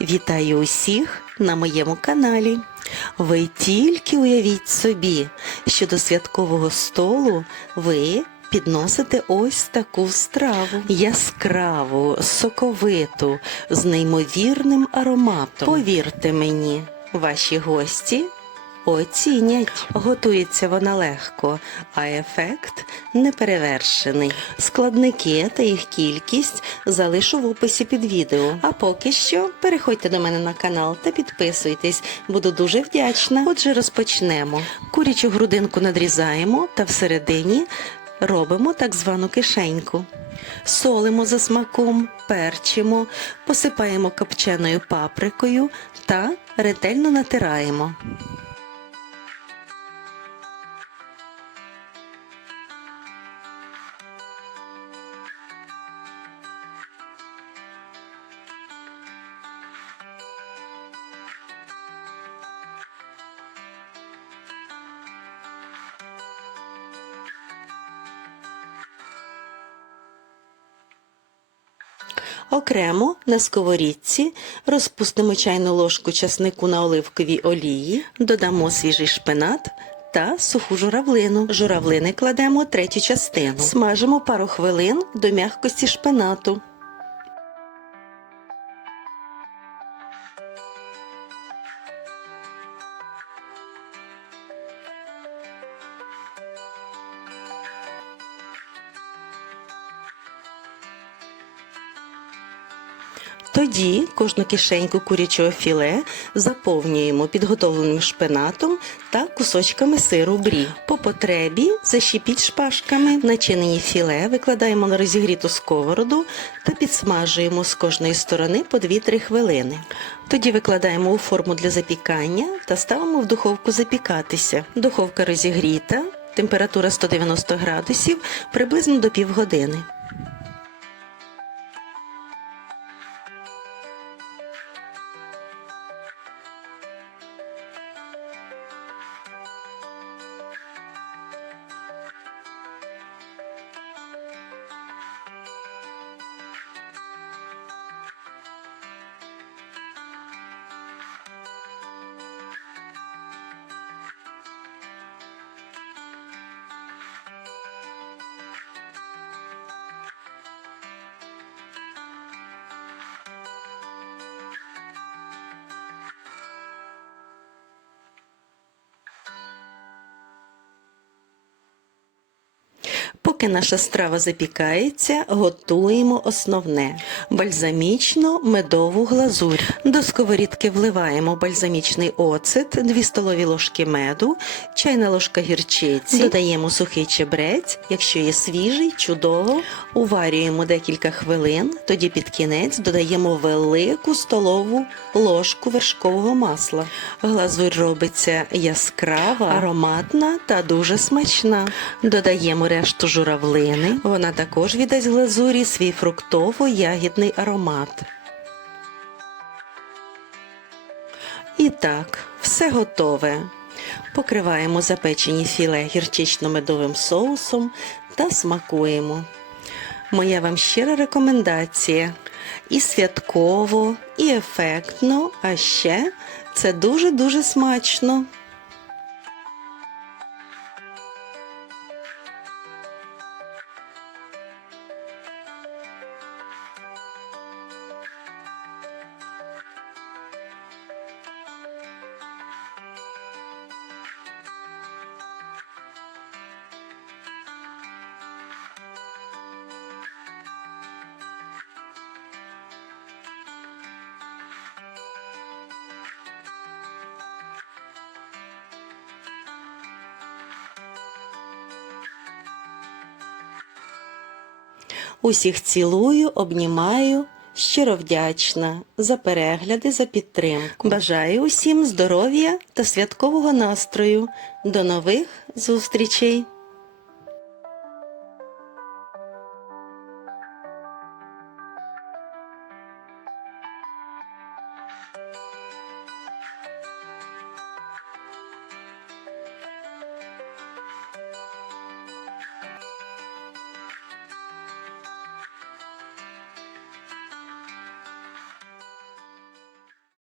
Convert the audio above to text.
Вітаю усіх на моєму каналі. Ви тільки уявіть собі, що до святкового столу ви підносите ось таку страву. Яскраву, соковиту, з неймовірним ароматом. Повірте мені, ваші гості оцінять. Готується вона легко, а ефект неперевершений. Складники та їх кількість залишу в описі під відео. А поки що переходьте до мене на канал та підписуйтесь. Буду дуже вдячна. Отже, розпочнемо. Курячу грудинку надрізаємо та всередині робимо так звану кишеньку. Солимо за смаком, перчимо, посипаємо копченою паприкою та ретельно натираємо. Окремо на сковорідці розпустимо чайну ложку часнику на оливковій олії, додамо свіжий шпинат та суху журавлину. Журавлини кладемо третю частину. Смажимо пару хвилин до м'якості шпинату. Тоді кожну кишеньку курячого філе заповнюємо підготовленим шпинатом та кусочками сиру брі. По потребі защіпіть шпажками. Начинені філе викладаємо на розігріту сковороду та підсмажуємо з кожної сторони по 2-3 хвилини. Тоді викладаємо у форму для запікання та ставимо в духовку запікатися. Духовка розігріта, температура 190 градусів приблизно до півгодини. Поки наша страва запікається, готуємо основне бальзамічну медову глазурь. До сковорідки вливаємо бальзамічний оцет, 2 столові ложки меду, чайна ложка гірчиці, додаємо сухий чебрець, якщо є свіжий, чудово. Уварюємо декілька хвилин, тоді під кінець додаємо велику столову ложку вершкового масла. Глазурь робиться яскрава, ароматна та дуже смачна. Додаємо решту журавлини. Вона також віддасть глазурі свій фруктово-ягідний аромат. І так, все готове. Покриваємо запечені філе гірчично-медовим соусом та смакуємо. Моя вам щира рекомендація. І святково, і ефектно, а ще це дуже-дуже смачно. Усіх цілую, обнімаю. Щиро вдячна за перегляди, за підтримку. Бажаю усім здоров'я та святкового настрою. До нових зустрічей!